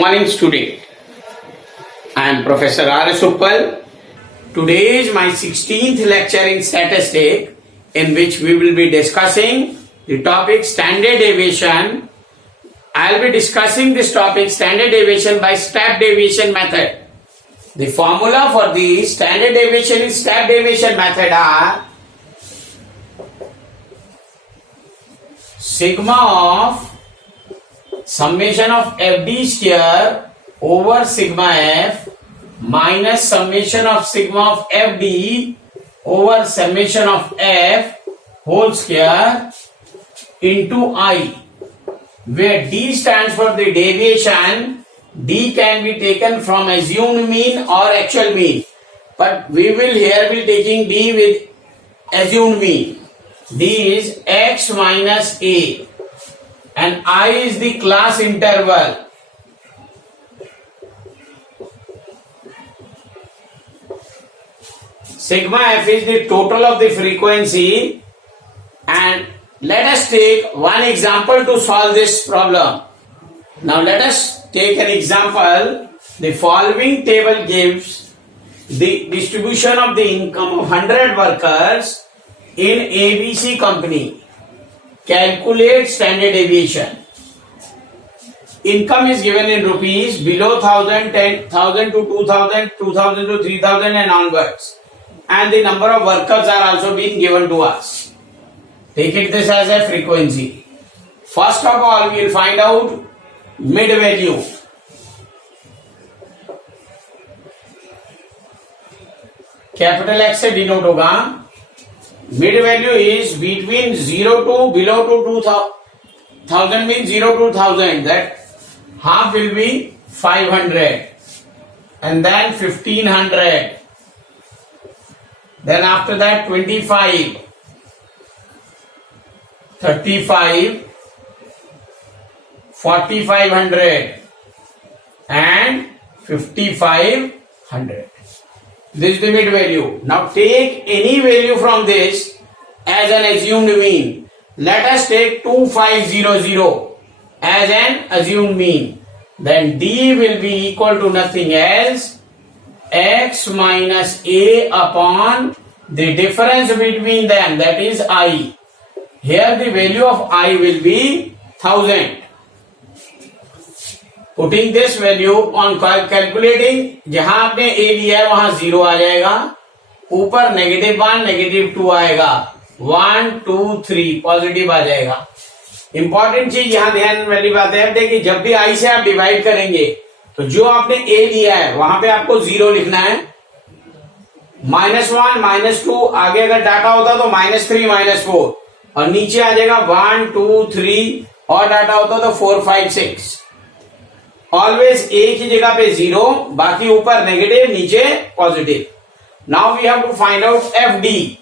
Morning student. I am Professor R.S. Uppal. Today is my 16th lecture in statistics, in which we will be discussing the topic standard deviation. I will be discussing this topic standard deviation by step deviation method. The formula for the standard deviation in step deviation method are sigma of summation of fd square over sigma f minus summation of sigma of fd over summation of f whole square into I, where d stands for the deviation. D can be taken from assumed mean or actual mean, but we will here be taking D with assumed mean. D is x minus a and I is the class interval. Sigma f is the total of the frequency, and let us take one example to solve this problem. Now let us take an example. The following table gives the distribution of the income of 100 workers in ABC company. Calculate standard deviation. Income is given in rupees, below 1000, 10,000 to 2000, 2000 to 3000 and onwards. And the number of workers are also being given to us. Take it this as a frequency. First of all, we will find out mid value. Capital X से denote होगा. Mid value is between 0 to below to 2000 means 0 to 1000. That half will be 500 and then 1500. Then after that 25, 35, 4500 and 5500. This is the mid value. Now take any value from this as an assumed mean. Let us take 2500 as an assumed mean. Then D will be equal to nothing else x minus a upon the difference between them, that is I. Here the value of I will be 1000. Putting this value on calculating, जहां आपने a लिया है वहां 0 आ जाएगा, ऊपर -1 -2 आएगा, 1 2 3 positive आ जाएगा. Important चीज यहां ध्यान वाली बात है, देखिए जब भी i से आप डिवाइड करेंगे तो जो आपने a लिया है वहां पे आपको 0 लिखना है. -1 -2 आगे अगर डाटा होता तो -3 -4 और नीचे आ जाएगा 1 2 3 और डाटा होता तो 4 5 6. ऑलवेज एक ही जगह पे 0, बाकी ऊपर नेगेटिव नीचे positive. Now we have to find out F D.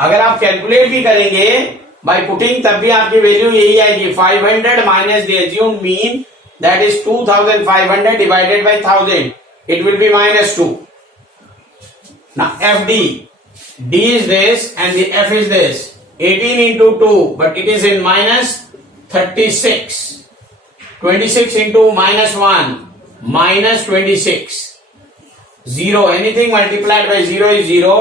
अगर आप कैलकुलेट भी करेंगे बाय पुटिंग तब भी आपकी वैल्यू यही आएगी, 500 minus the assumed mean that is 2500 divided by 1000. It will be -2. Now F D, D is this and the F is this. 18 into 2, but it is in -36. 26 into -1, -26. 0, anything multiplied by 0 is 0.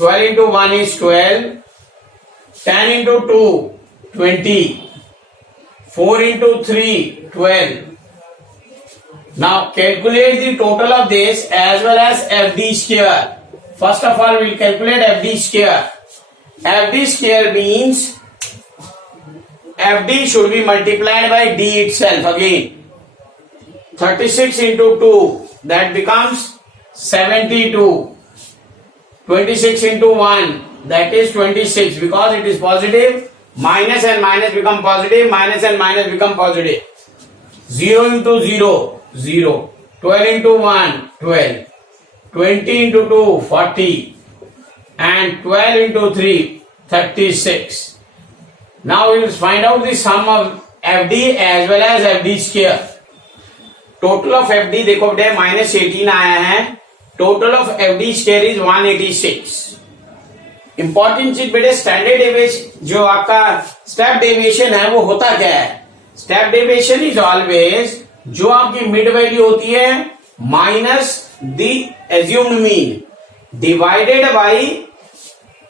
12 into 1 is 12. 10 into 2, 20. 4 into 3, 12. Now calculate the total of this as well as FD square. First of all, we'll calculate FD square. FD square means FD should be multiplied by D itself again. 36 into 2, that becomes 72. 26 into 1, that is 26, because it is positive. Minus and minus become positive, minus and minus become positive. 0 into 0, 0. 12 into 1, 12. 20 into 2, 40, and 12 into 3, 36. Now we will find out the sum of FD as well as FD square. Total of FD देखो बेटे -18 आया है. Total of FD square is 186. Important चीज बेटे standard deviation जो आपका step deviation है वो होता क्या है. स्टेप डेविएशन इज ऑलवेज जो आपकी मिड वैल्यू होती है minus the assumed mean divided by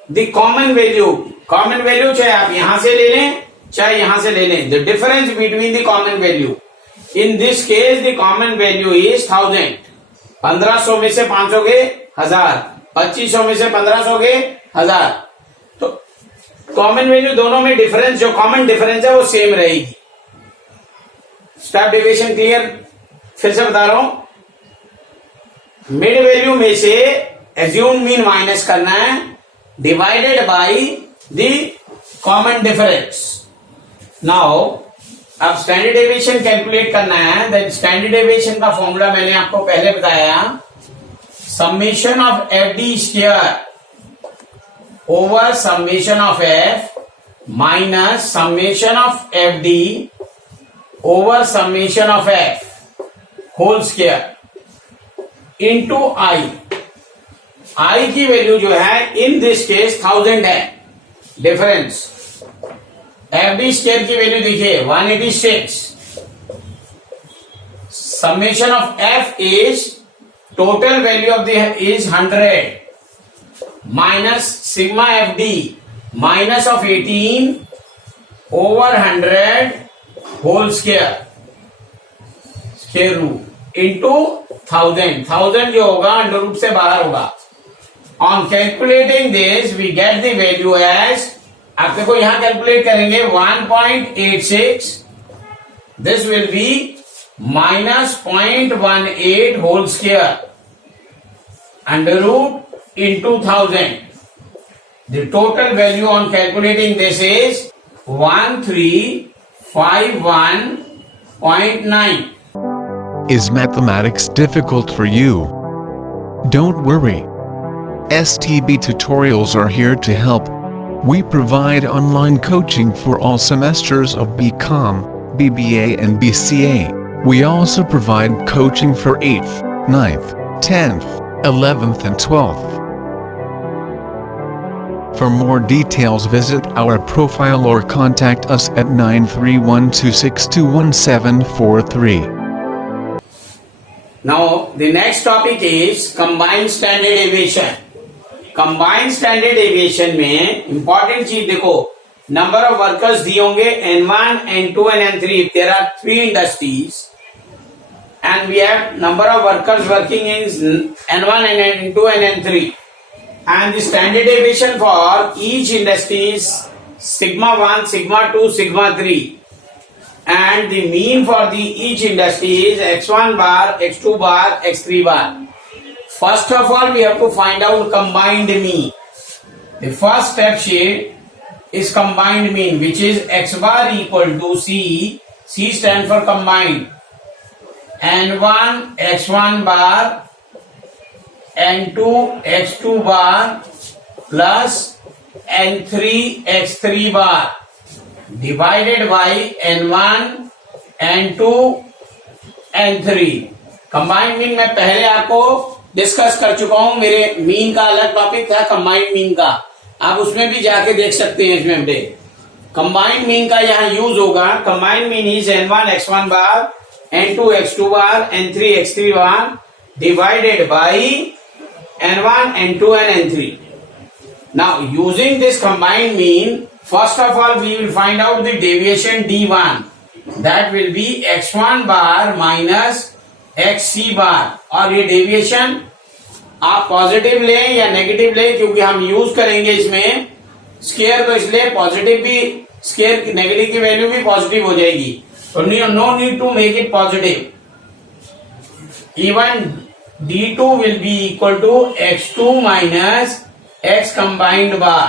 the common value. Common value चाहे आप यहां से ले लें चाहे यहां से ले लें, the difference between the common value. In this case the common value is 1000। 1500 में से 500 गए 1000, 2500 में से 1500 गए 1000। तो कॉमन वैल्यू दोनों में डिफरेंस, जो कॉमन डिफरेंस है वो सेम रहेगी। Step deviation clear? फिर से बता रहा हूं, मिड वैल्यू में से एज्यूम मीन माइनस करना है divided by the common difference. Now अब स्टैंडर्ड डेविएशन कैलकुलेट करना है। दैन स्टैंडर्ड डेविएशन का फॉर्मूला मैंने आपको पहले बताया, summation of F D square over summation of F minus summation of F D over summation of F whole square into I. I की value जो है इन दिस केस 1000 है difference. F D square की value देखिए 186। Summation of F is total value of the is 100 minus sigma F D minus of 18 over 100 whole square square root into 1000 जो होगा under root से बाहर होगा। On calculating this we get the value as, आप देखो यहां calculate करेंगे 1.86, this will be minus 0.18 whole square under root into 1000। The total value on calculating this is 1351.9। Is mathematics difficult for you? Don't worry. STB tutorials are here to help. We provide online coaching for all semesters of BCom, BBA and BCA. We also provide coaching for 8th, 9th, 10th, 11th and 12th. For more details visit our profile or contact us at 9312621743. Now the next topic is combined standard deviation. Combined standard aviation में important चीज देखो, number of workers दिए होंगे N1, N2 and N3 if there are 3 industries and we have number of workers working in N1 and N2 and N3 and the standard deviation for each industry is sigma 1, sigma 2, sigma 3 and the mean for the each industry is x1 bar, x2 bar, x3 bar. First of all, we have to find out combined mean. The first step sheet is combined mean, which is x bar equal to C. C stands for combined. N1 x1 bar, N2 x2 bar plus N3 x3 bar divided by N1, N2, N3. combined mean मैं पहले आपको discuss कर चुका हूं, मेरे mean का अलग topic था कंबाइंड मीन का, आप उसमें भी जाके देख सकते हैं इसमें अपडेट। कंबाइंड मीन का यहां यूज होगा, combined mean is N1 x1 bar, N2 x2 bar, N3 x3 bar divided by N1, N2 and N3. Now using this combined mean, first of all we will find out the deviation D1, that will be x1 bar minus xc बार। और ये deviation आप positive लें या negative लें, क्योंकि हम use करेंगे इसमें स्केयर, तो इसलिए पॉजिटिव भी स्केयर, नेगेटिव की वैल्यू भी पॉजिटिव हो जाएगी, तो no need to make it positive. Even D2 will be equal to x2 minus x combined bar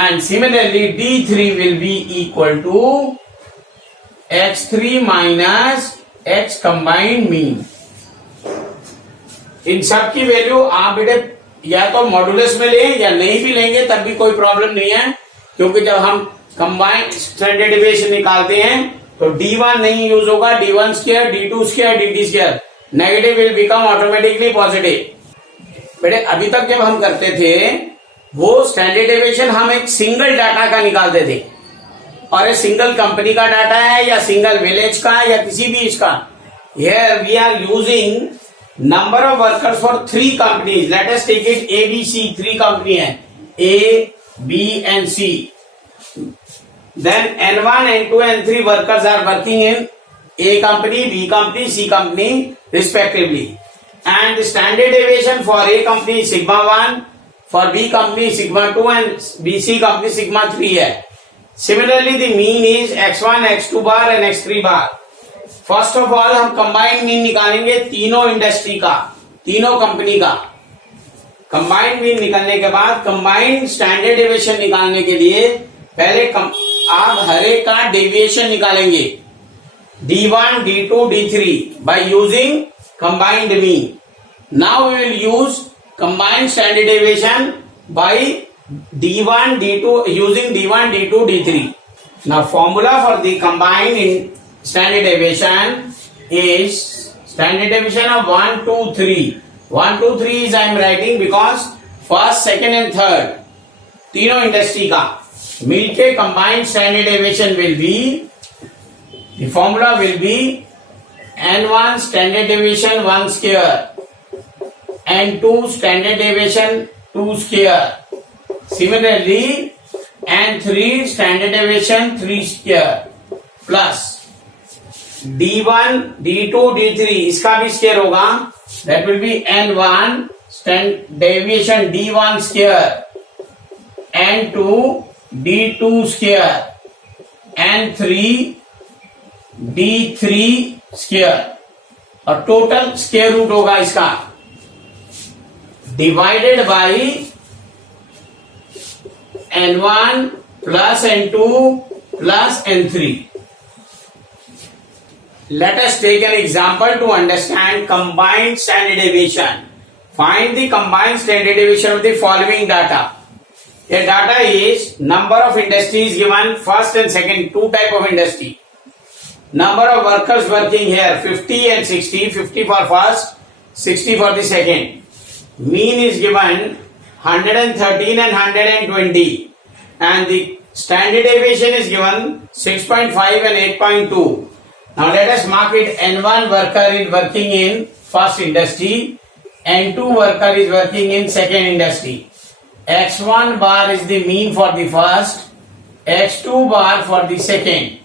and similarly D3 will be equal to x3 minus x combined mean। इन सब की value आप बेटे या तो modulus में लें या नहीं भी लेंगे तब भी कोई प्रॉब्लम नहीं है, क्योंकि जब हम कंबाइंड स्टैंडर्ड डेविएशन निकालते हैं तो D1 नहीं यूज होगा, D1 square, D2 square, D3 square, negative will become automatically positive. बेटे अभी तक जब हम करते थे वो स्टैंडर्ड डेविएशन हम एक सिंगल डाटा का निकालते थे, और ये सिंगल कंपनी का डाटा है या सिंगल विलेज का या किसी भी इसका. Here we are using number of workers for 3 companies. Let us take it A, B, C. 3 company है A, B and C. Then N1, N2, N3 workers are working in A company, B company, C company respectively. And the standard deviation for A company is sigma 1, for B company is sigma 2 and BC company sigma 3 है. Similarly, the mean is x1, x2 bar and x3 bar. First of all हम combined mean निकालेंगे तीनों industry का, तीनों company का. Combined mean निकालने के बाद कंबाइंड स्टैंडर्ड डेविएशन निकालने के लिए पहले आप हर एक का डेविएशन निकालेंगे D1, D2, D3 by using combined mean. Now we will use combined standard deviation by D1, D2 using D1, D2, D3. Now formula for the combined standard deviation is standard deviation of 1, 2, 3. 1, 2, 3 is I am writing because first, second and third तीनों industry का मिलके combined standard deviation will be, the formula will be N1 standard deviation 1 square, N2 standard deviation 2 square. Similarly, N3 standard deviation 3 square plus D1, D2, D3 इसका भी square होगा. That will be N1 deviation D1 square, N2 D2 square, N3 D3 square और total square root होगा इसका divided by N1 plus N2 plus N3. Let us take an example to understand combined standard deviation. Find the combined standard deviation of the following data. The data is number of industries given, first and second, 2 type of industry. Number of workers working here 50 and 60, 50 for first, 60 for the second. Mean is given 113 and 120 and the standard deviation is given 6.5 and 8.2. Now let us mark it. N1 worker is working in first industry, N2 worker is working in second industry. X1 bar is the mean for the first, X2 bar for the second.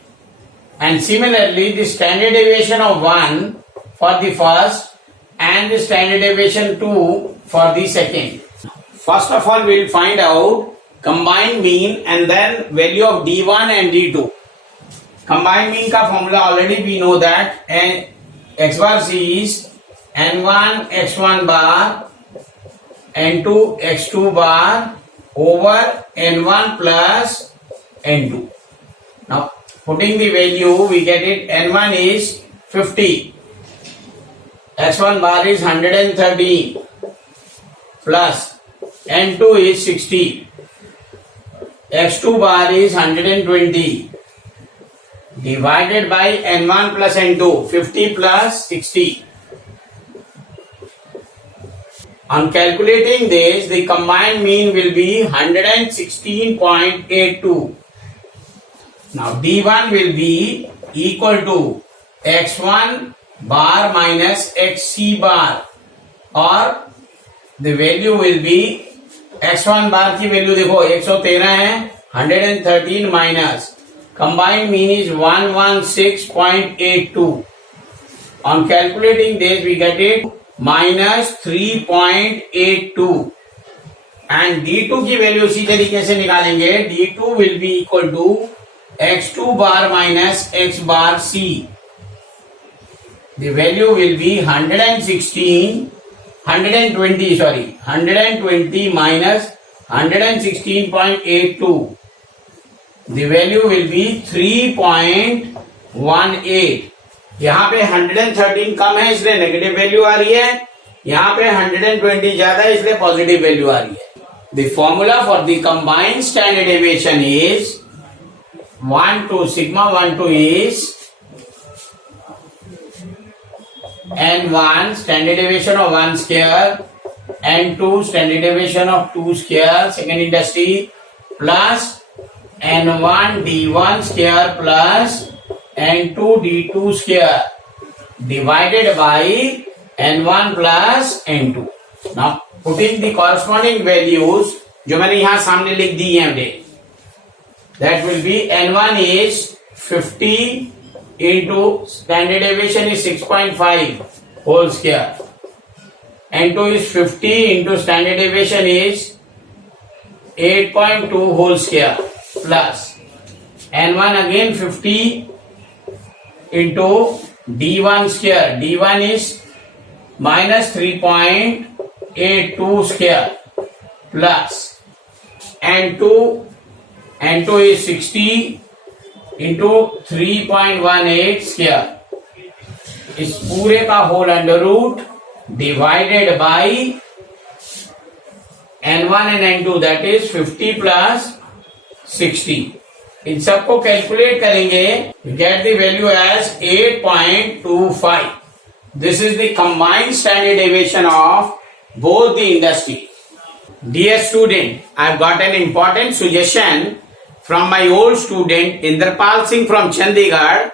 And similarly the standard deviation of 1 for the first and the standard deviation 2 for the second. First of all we will find out combined mean and then value of D1 and D2. Combined mean का formula already we know that and x bar c is N1 x1 bar N2 x2 bar over N1 plus N2. Now putting the value we get it. N1 is 50, x1 bar is 113 plus N2 is 60, x2 bar is 120 divided by N1 plus N2, 50 plus 60. On calculating this, the combined mean will be 116.82. Now D1 will be equal to x1 bar minus xc bar or the value will be x1 bar की value देखो 113 है, 113 minus combined mean is 116.82. On calculating this we get it minus 3.82 and D2 की value इसी तरीके से निकालेंगे. D2 will be equal to x2 bar minus x bar c. The value will be 120 minus 116.82. The value will be 3.18. यहाँ पे 113 कम है इसलिए negative value आ रही है, यहाँ पे 120 ज्यादा है इसलिए पॉजिटिव वैल्यू आ रही है. The formula for the combined standard deviation is 1 to sigma 1 to is N1 standard deviation of 1 square, N2 standard deviation of 2 square second industry plus n1 d1 square plus n2 d2 square divided by n1 plus n2. Now putting the corresponding values जो मैंने यहां सामने लिख दी है हमने, that will be n1 is 50 into standard deviation is 6.5 whole square, n2 is 50 into standard deviation is 8.2 whole square plus n1 again 50 into d1 square, d1 is minus 3.82 square plus n2 is 60 into 3.18 square, इस पूरे का whole under root divided by n1 and n2 that is 50 plus 60. इन सबको calculate करेंगे, you get the value as 8.25. This is the combined standard deviation of both the industry. Dear student, I have got an important suggestion from my old student Indrapal Singh from Chandigarh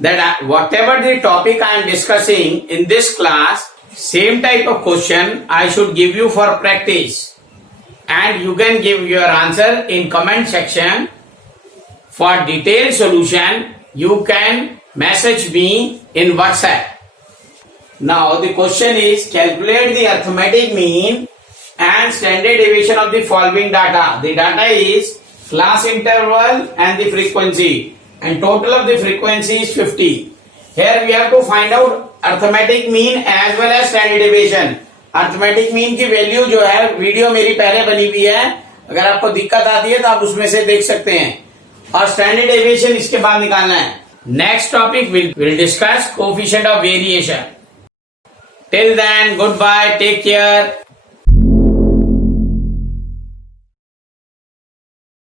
that whatever the topic I am discussing in this class, same type of question I should give you for practice, and you can give your answer in comment section. For detailed solution, you can message me in WhatsApp. Now the question is, calculate the arithmetic mean and standard deviation of the following data. The data is class interval and the frequency, and total of the frequency is 50. Here we have to find out arithmetic mean as well as standard deviation. Arithmetic mean की value जो है video मेरी पहले बनी हुई है, अगर आपको दिक्कत आती है तो आप उसमें से देख सकते हैं, और स्टैंडर्ड डेविएशन इसके बाद निकालना है. Next topic will discuss coefficient of variation. Till then good bye, take care.